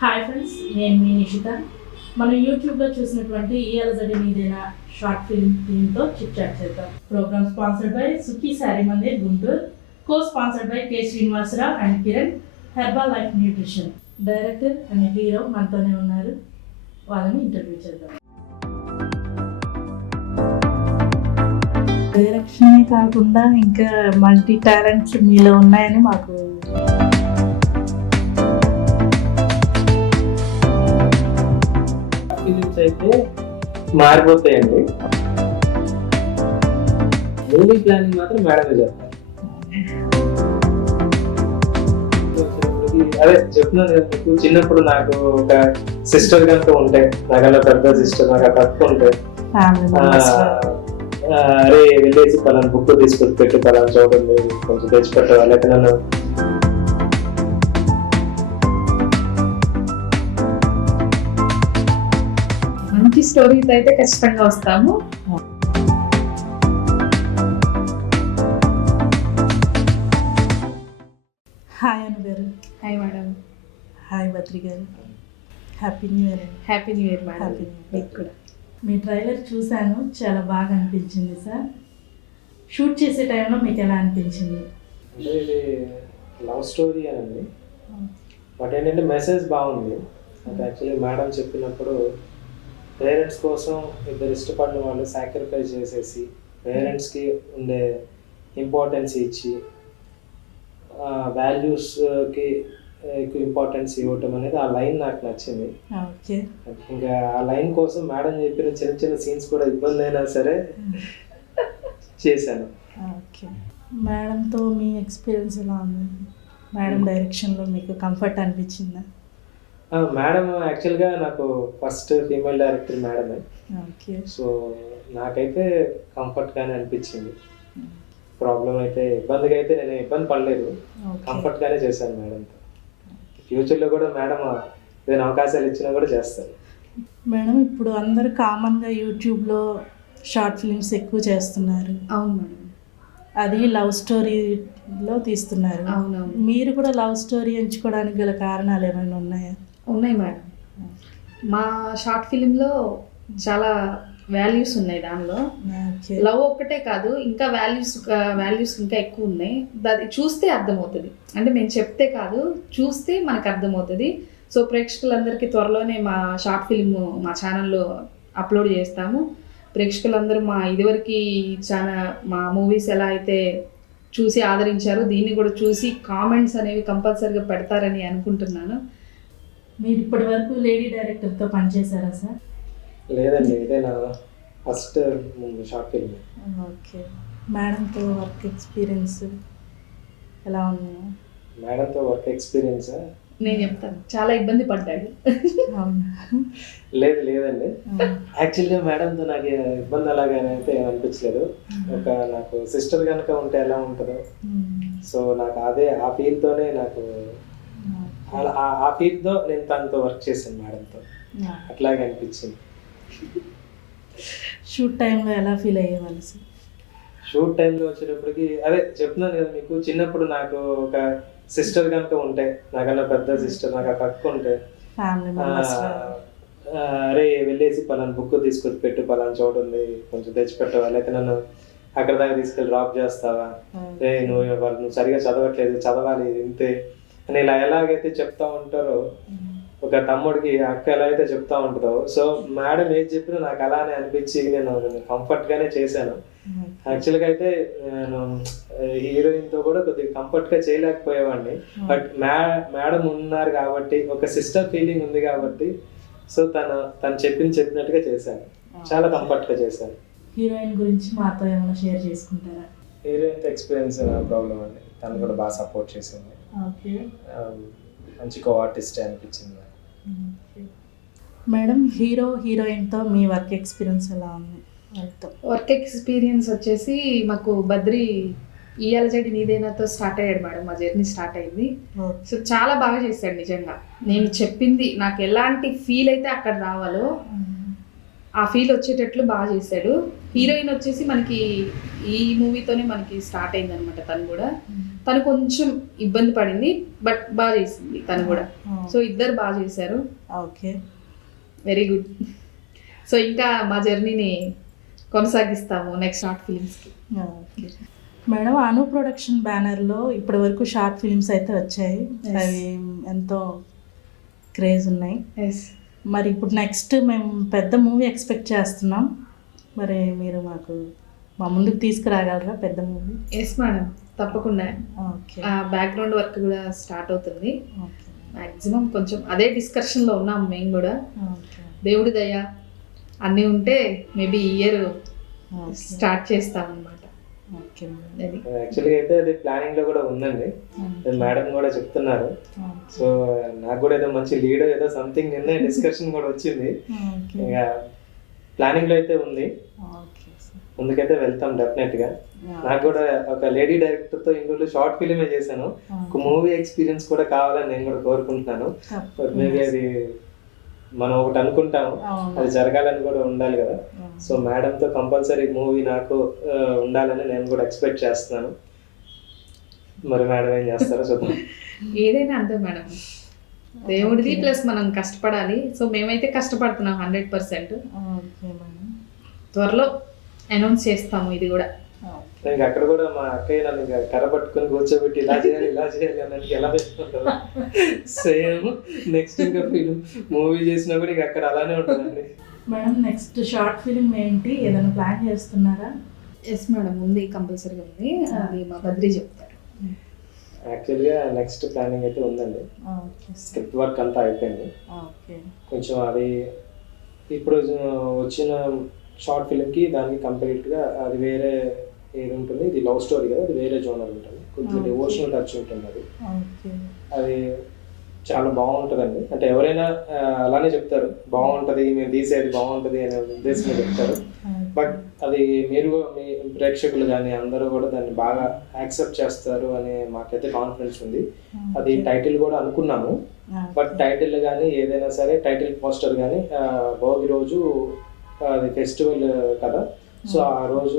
Hi friends, నేను మీ నిషిత. మనం యూట్యూబ్లో చూసినటువంటి ఈఎల్జడి మీదైనా షార్ట్ ఫిల్మ్తో చిట్ చాట్ చేద్దాం. Program sponsored by Sukhi Saree Mandir Guntur, co sponsored by K Srinivasarao and Kiran, herbal life nutrition. Director and hero మనతోనే ఉన్నారు, వాళ్ళని ఇంటర్వ్యూ చేద్దాం. డైరెక్షన్ కాకుండా ఇంకా మల్టీ టాలెంట్స్ మీలో ఉన్నాయని మాకు ఫీలింగ్స్ అయితే మారిపోతాయండి. మూవీ ప్లానింగ్ మాత్రం మేడమే చేస్తారు. అదే చెప్తున్నాను కదా మీకు, చిన్నప్పుడు నాకు ఒక సిస్టర్ కనుక ఉంటే, నాకన్నా పెద్ద సిస్టర్, నాకు అక్క ఉంటే, అరే వెళ్ళేసి పలానా బుక్ తీసుకొచ్చి పెట్టి పలానా చూడండి కొంచెం తెచ్చిపెట్టవా, లేకపోతే నన్ను మంచి స్టోరీతో అయితే ఖచ్చితంగా వస్తాము. హాయ్ అను గారు. Hi madam. హాయ్ బద్రి గారు. Happy new year. Happy new year madam. Happy మీకు కూడా. మీ ట్రైలర్ చూశాను, చాలా బాగా అనిపించింది సార్. షూట్ చేసే టైంలో మీకు ఎలా అనిపించింది? అంటే ఇది లవ్ స్టోరీ అనండి, బట్ ఏంటంటే మెసేజ్ బాగుంది. నాకు యాక్చువల్లీ మేడం చెప్పినప్పుడు పేరెంట్స్ కోసం ఇద్దరు ఇష్టపడిన వాళ్ళు సాక్రిఫైస్ చేసేసి పేరెంట్స్కి ఉండే ఇంపార్టెన్స్ ఇచ్చి వాల్యూస్కి ఎక్కువ ఇంపార్టెన్స్ ఇవ్వటం అనేది ఆ లైన్ నాకు నచ్చింది. ఇంకా ఆ లైన్ కోసం మేడం చెప్పిన చిన్న చిన్న సీన్స్ కూడా ఇబ్బంది అయినా సరే చేశాను. ఓకే, మేడంతో మీ ఎక్స్పీరియన్స్ ఎలా ఉంది? మేడం డైరెక్షన్లో మీకు కంఫర్ట్ అనిపించిందా? మేడం యాక్చువల్గా నాకు ఫస్ట్ ఫీమేల్ డైరెక్టర్ మేడమే. ఓకే, సో నాకైతే కంఫర్ట్గానే అనిపించింది. ప్రాబ్లం అయితే ఇబ్బందిగా అయితే నేను ఇబ్బంది పడలేదు, కంఫర్ట్గానే చేశాను మేడంతో. ఫ్యూచర్లో కూడా మేడం ఏదైనా అవకాశాలు ఇచ్చినా కూడా చేస్తాను. మేడం, ఇప్పుడు అందరూ కామన్గా యూట్యూబ్లో షార్ట్ ఫిల్మ్స్ ఎక్కువ చేస్తున్నారు. అవును మేడం. అది లవ్ స్టోరీలో తీస్తున్నారు. అవునవును. మీరు కూడా లవ్ స్టోరీ ఎంచుకోవడానికి గల కారణాలు ఏమైనా ఉన్నాయా? ఉన్నాయి మేడం. మా షార్ట్ ఫిలింలో చాలా వాల్యూస్ ఉన్నాయి. దానిలో లవ్ ఒక్కటే కాదు, ఇంకా వాల్యూస్ ఇంకా ఎక్కువ ఉన్నాయి. అది చూస్తే అర్థమవుతుంది. అంటే మేము చెప్తే కాదు, చూస్తే మనకు అర్థమవుతుంది. సో ప్రేక్షకులందరికీ త్వరలోనే మా షార్ట్ ఫిలిం మా ఛానల్లో అప్లోడ్ చేస్తాము. ప్రేక్షకులందరూ మా ఇదివరకు మా మూవీస్ ఎలా అయితే చూసి ఆదరించారో దీన్ని కూడా చూసి కామెంట్స్ అనేవి కంపల్సరీగా పెడతారని అనుకుంటున్నాను. మీరు ఇప్పటి వరకు లేడీ డైరెక్టర్తో పనిచేశారా సార్? లేదండి, ఇదే నా ఫస్ట్ షార్ట్ ఫిల్మ్. ఓకే, మేడంతో వర్క్ ఎక్స్పీరియన్స్ ఎలా ఉంది? మేడంతో వర్క్ ఎక్స్పీరియన్స్ నేను చెప్తాను, చాలా ఇబ్బంది పడ్డాడు. లేదండి, యాక్చువల్గా మేడంతో నాకు ఇబ్బంది అలాగని అయితే అనిపించలేదు. ఒక నాకు సిస్టర్ కనుక ఉంటే ఎలా ఉంటుందో, సో నాకు అదే ఆ ఫీల్తోనే నాకు ఆ ఫీల్తో నేను తనతో వర్క్ చేశాను మేడంతో, అట్లాగే అనిపించింది. షూట్ టైంలో ఎలా ఫీల్ అయ్యేవాళ్ళు సార్? షూట్ టైంలో వచ్చేటప్పటికి అదే చెప్తున్నాను కదా మీకు, చిన్నప్పుడు నాకు ఒక సిస్టర్ కనుక ఉంటే, నాకన్నా పెద్ద సిస్టర్, నాకు అక్క ఉంటే, అరే వెళ్ళేసి పలానా బుక్ తీసుకొచ్చి పెట్టి పలానా చూడండి కొంచెం తెచ్చిపెట్టవా, లేకపోతే నన్ను అక్కడ దాకా తీసుకెళ్ళి డ్రాప్ చేస్తావా, రే నువ్వు సరిగా చదవట్లేదు, చదవాలి ఇంతే అని ఇలా ఎలాగైతే చెప్తా ఉంటారో, ఒక తమ్ముడికి అక్క ఎలా అయితే చెప్తా ఉంటుందో, సో మేడం ఏది చెప్పినా నాకు అలానే అనిపించి నేను కంఫర్ట్గానే చేశాను. యాక్చువల్గా అయితే నేను హీరోయిన్తో కూడా కొద్దిగా కంఫర్ట్గా చేయలేకపోయేవాడిని, బట్ మేడం ఉన్నారు కాబట్టి, ఒక సిస్టర్ ఫీలింగ్ ఉంది కాబట్టి, సో తను చెప్పినట్టుగా చేశాను, చాలా కంఫర్ట్గా చేశాను. హీరోయిన్ గురించి మాతో ఏమైనా షేర్ చేసుకుంటారా? హీరోయిన్తో ఎక్స్పీరియన్స్ ప్రాబ్లం అండి, తను కూడా బాగా సపోర్ట్ చేసింది. ఓకే, మంచి కో ఆర్టిస్ట్ అనిపించింది. మేడం, హీరోయిన్తో మీ వర్క్ ఎక్స్పీరియన్స్ ఎలా ఉంది? వర్క్ ఎక్స్పీరియన్స్ వచ్చేసి మాకు బద్రి ఈఎల్జడి నీదేనాతో స్టార్ట్ అయ్యాడు మేడం, మా జర్నీ స్టార్ట్ అయింది. సో చాలా బాగా చేశాడు నిజంగా. నేను చెప్పింది నాకు ఎలాంటి ఫీల్ అయితే అక్కడ రావాలో ఆ ఫీల్ వచ్చేటట్లు బాగా చేశాడు. హీరోయిన్ వచ్చేసి మనకి ఈ మూవీతోనే మనకి స్టార్ట్ అయింది అనమాట. తను కొంచెం ఇబ్బంది పడింది, బట్ బాగా చేసింది తను కూడా. సో ఇద్దరు బాగా చేశారు. Okay, very good. సో ఇంకా మా జర్నీని కొనసాగిస్తాము నెక్స్ట్ షార్ట్ ఫిలిమ్స్కి. ఓకే మేడం, అను ప్రొడక్షన్ బ్యానర్లో ఇప్పటి వరకు షార్ట్ ఫిల్మ్స్ అయితే వచ్చాయి. అవి ఎంతో క్రేజ్ ఉన్నాయి. మరి ఇప్పుడు నెక్స్ట్ మేము పెద్ద మూవీ ఎక్స్పెక్ట్ చేస్తున్నాం. మరి మీరు మా ముందుకు తీసుకురాగలరా పెద్ద మూవీ? ఎస్ మేడం, తప్పకుండా. ఓకే, బ్యాక్గ్రౌండ్ వర్క్ కూడా స్టార్ట్ అవుతుంది. మ్యాక్సిమం కొంచెం అదే డిస్కషన్లో ఉన్నాం మేము కూడా. దేవుడి దయ అన్నీ ఉంటే మేబీ ఈ ఇయర్ స్టార్ట్ చేస్తామన్నమాట. యాక్చువల్గా అయితే అది ప్లానింగ్ లో కూడా ఉందండి. మేడం కూడా చెప్తున్నారు. సో నాకు కూడా ఏదో మంచి లీడ్ ఏదో సంథింగ్ నిన్న డిస్కషన్ కూడా వచ్చింది. ఇక ప్లానింగ్ లో అయితే ఉంది, ముందుకైతే వెళ్తాం డెఫినెట్ గా. నాకు కూడా ఒక లేడీ డైరెక్టర్ తో ఇందులో షార్ట్ ఫిలిమే చేశాను. ఒక మూవీ ఎక్స్పీరియన్స్ కూడా కావాలని నేను కూడా కోరుకుంటున్నాను. మేబీ అది మనం ఒకటి అనుకుంటాము, అది జరగాలని కూడా ఉండాలి కదా. సో మేడంతో కంపల్సరీ మూవీ నాకు ఉండాలని నేను కూడా ఎక్స్పెక్ట్ చేస్తున్నాను. మరి మేడం ఏం చేస్తారో చూద్దాం. ఏదైనా అంతే మేడం, దేవుడిది ప్లస్ మనం కష్టపడాలి. సో మేమైతే కష్టపడుతున్నాం 100%. త్వరలో అనౌన్స్ చేస్తాము ఇది కూడా. ఇంకా అక్కడ కూడా మా అక్కయ్య నన్ను ఇంకా కర్ర పట్టుకొని కూర్చోబెట్టి ఇలా చేయాలి అన్నట్టు ఎలా పెట్టుకుంటారు. సేమ్ నెక్స్ట్ ఇంకా ఫిల్మ్ మూవీ చేసినా కూడా ఇంకా అక్కడ అలానే ఉంటుందండి. మేడం, నెక్స్ట్ షార్ట్ ఫిల్మ్ ఏంటి, ఏదైనా ప్లాన్ చేస్తున్నారా? ఎస్ మేడం, ఉంది, కంపల్సరీగా ఉంది. అది మా బద్రి చెప్తారు. యాక్చువల్గా నెక్స్ట్ ప్లానింగ్ అయితే ఉందండి. స్క్రిప్ట్ వర్క్ అంతా అయిపోయింది. కొంచెం అది ఇప్పుడు వచ్చిన షార్ట్ ఫిల్మ్కి దానికి కంప్లీట్గా అది వేరే ఏది ఉంటుంది. ఇది లవ్ స్టోరీ కదా, అది వేరే జోనర్ ఉంటుంది. కొంచెం డివోషనల్ టచ్ ఉంటుంది. అది చాలా బాగుంటుందండి. అంటే ఎవరైనా అలానే చెప్తారు, బాగుంటుంది, మేము తీసేది బాగుంటుంది అనే ఉద్దేశంలో చెప్తారు. బట్ అది మీరు మీ ప్రేక్షకులు కానీ అందరూ కూడా దాన్ని బాగా యాక్సెప్ట్ చేస్తారు అనే మాకైతే కాన్ఫిడెన్స్ ఉంది. అది టైటిల్ కూడా అనుకున్నాము. బట్ టైటిల్ కానీ ఏదైనా సరే టైటిల్ పోస్టర్ కానీ భోగి రోజు అది ఫెస్టివల్ కదా, సో ఆ రోజు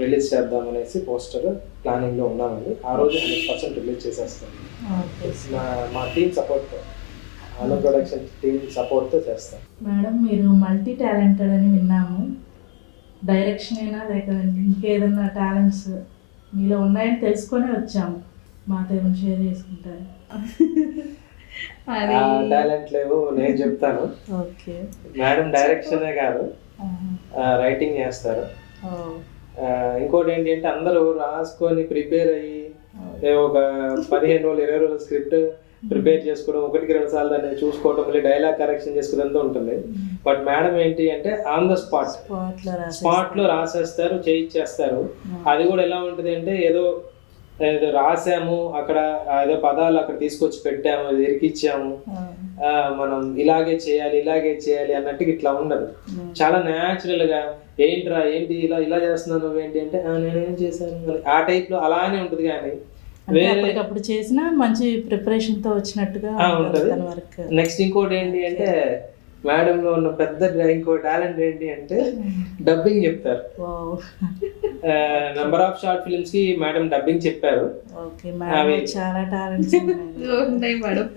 రిలీజ్ చేద్దాం అనేసి పోస్టర్ ప్లానింగ్ లో ఉన్నామండి. ఆ రోజు 100% రిలీజ్ చేసేస్తాం. మా టీమ్ సపోర్ట్తో, అను ప్రొడక్షన్ టీమ్ సపోర్ట్తో చేస్తాం. మేడం, మీరు మల్టీ టాలెంటెడ్ అని విన్నాము. డైరెక్షన్ అయినా లేక ఇంకేదన్నా టాలెంట్స్ మీలో ఉన్నాయని తెలుసుకొని వచ్చాము. మాతో ఏమైనా షేర్ చేసుకుంటారు? టాలెంట్ లేవు, నేను చెప్తాను. ఓకే మేడం డైరెక్షనే కాదు, రైటింగ్ చేస్తారు. ఇంకోటి ఏంటి అంటే అందరూ రాసుకొని ప్రిపేర్ అయ్యి ఒక 15 రోజులు 20 రోజుల స్క్రిప్ట్ ప్రిపేర్ చేసుకోవడం, 1-2 సార్లు దాన్ని చూసుకోవడం, మళ్ళీ డైలాగ్ కరెక్షన్ చేసుకోవడంతో ఉంటుంది. బట్ మేడం ఏంటి అంటే ఆన్ ద స్పాట్ లో రాసేస్తారు, చేయించేస్తారు. అది కూడా ఎలా ఉంటుంది అంటే ఏదో రాసాము అక్కడ, ఏదో పదాలు అక్కడ తీసుకొచ్చి పెట్టాము, ఇరికిచ్చాము, మనం ఇలాగే చేయాలి అన్నట్టు ఇట్లా ఉండదు. చాలా న్యాచురల్ గా ఏంటి ఇలా చేస్తున్నాను నువ్వేంటి అంటే నేనేం చేశాను ఆ టైప్ లో అలానే ఉంటుంది. కానీ అప్పుడు చేసిన మంచి ప్రిపరేషన్ తో వచ్చినట్టుగా ఉంటుంది. నెక్స్ట్ ఇంకోటి ఏంటి అంటే మేడం లో ఉన్న పెద్ద ఇంకో టాలెంట్ ఏంటి అంటే డబ్బింగ్ చెప్తారు. నంబర్ ఆఫ్ షార్ట్ ఫిల్మ్స్ కి మేడం డబ్బింగ్ చెప్పారు. చాలా టాలెంట్స్ ఉన్నాయి మేడం.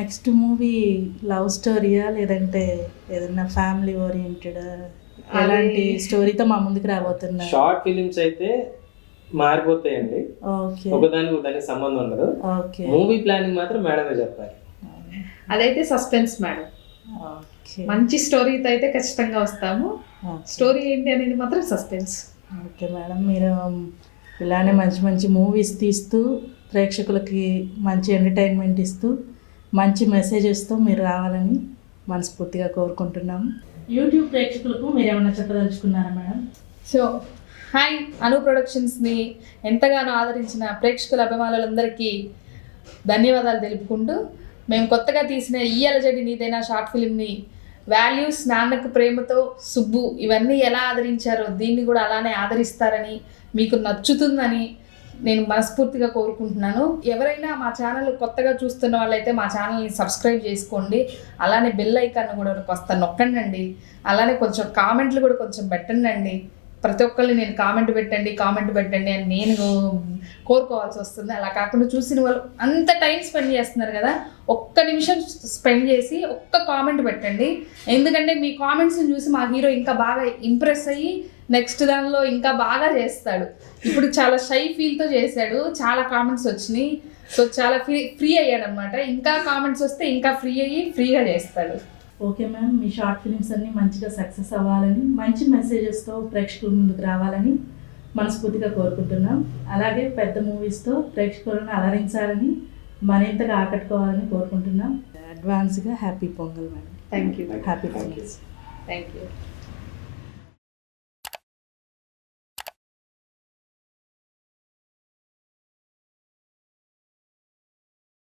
నెక్స్ట్ మూవీ లవ్ స్టోరీయా లేదంటే ఏదైనా ఫ్యామిలీ ఓరియంటెడ్, అలాంటి స్టోరీతో మా ముందుకు రాబోతున్నా? షార్ట్ ఫిల్మ్స్ అయితే మారిపోతాయండి, ఒకదానికి సంబంధం ఉండదు. మూవీ ప్లానింగ్ మాత్రం మేడమే చెప్పాలి. అదైతే సస్పెన్స్ మేడం. మంచి స్టోరీతో అయితే ఖచ్చితంగా వస్తాము. స్టోరీ ఏంటి అనేది మాత్రం సస్పెన్స్. ఓకే మేడం, మీరు ఇలానే మంచి మూవీస్ తీస్తూ ప్రేక్షకులకి మంచి ఎంటర్టైన్మెంట్ ఇస్తూ మంచి మెసేజెస్తో మీరు రావాలని మనస్ఫూర్తిగా కోరుకుంటున్నాము. యూట్యూబ్ ప్రేక్షకులకు మీరు ఏమైనా చెప్పదలుచుకున్నారా మేడం? సో హాయ్, అను ప్రొడక్షన్స్ని ఎంతగానో ఆదరించిన ప్రేక్షకుల అభిమానులందరికీ ధన్యవాదాలు తెలుపుకుంటూ, మేము కొత్తగా తీసిన ఈ అలజడి నీదైనా షార్ట్ ఫిల్మ్ని వాల్యూస్, నాన్నకు ప్రేమతో, సుబ్బు ఇవన్నీ ఎలా ఆదరించారో దీన్ని కూడా అలానే ఆదరిస్తారని, మీకు నచ్చుతుందని నేను మనస్ఫూర్తిగా కోరుకుంటున్నాను. ఎవరైనా మా ఛానల్ కొత్తగా చూస్తున్న వాళ్ళైతే మా ఛానల్ని సబ్స్క్రైబ్ చేసుకోండి. అలానే బెల్ ఐకాన్ కూడా వస్తా నొక్కండి. అలానే కొంచెం కామెంట్లు కూడా కొంచెం పెట్టండి. ప్రతి ఒక్కళ్ళు నేను కామెంట్ పెట్టండి అని నేను కోరుకోవాల్సి వస్తుంది. అలా కాకుండా చూసిన వాళ్ళు అంత టైం స్పెండ్ చేస్తున్నారు కదా, ఒక్క నిమిషం స్పెండ్ చేసి ఒక్క కామెంట్ పెట్టండి. ఎందుకంటే మీ కామెంట్స్ని చూసి మా హీరో ఇంకా బాగా ఇంప్రెస్ అయ్యి నెక్స్ట్ దానిలో ఇంకా బాగా చేస్తాడు. ఇప్పుడు చాలా షై ఫీల్తో చేశాడు, చాలా కామెంట్స్ వచ్చినాయి. సో చాలా ఫ్రీ అయ్యాడు అనమాట. ఇంకా కామెంట్స్ వస్తే ఇంకా ఫ్రీ అయ్యి ఫ్రీగా చేస్తాడు. ఓకే మ్యామ్, మీ షార్ట్ ఫిలిమ్స్ అన్నీ మంచిగా సక్సెస్ అవ్వాలని, మంచి మెసేజెస్తో ప్రేక్షకుల ముందుకు రావాలని మనస్ఫూర్తిగా కోరుకుంటున్నాం. అలాగే పెద్ద మూవీస్తో ప్రేక్షకులను అలరించాలని, మరింతగా ఆకట్టుకోవాలని కోరుకుంటున్నాం. అడ్వాన్స్గా happy pongal madam. Thank you. Happy pongal. Thank you.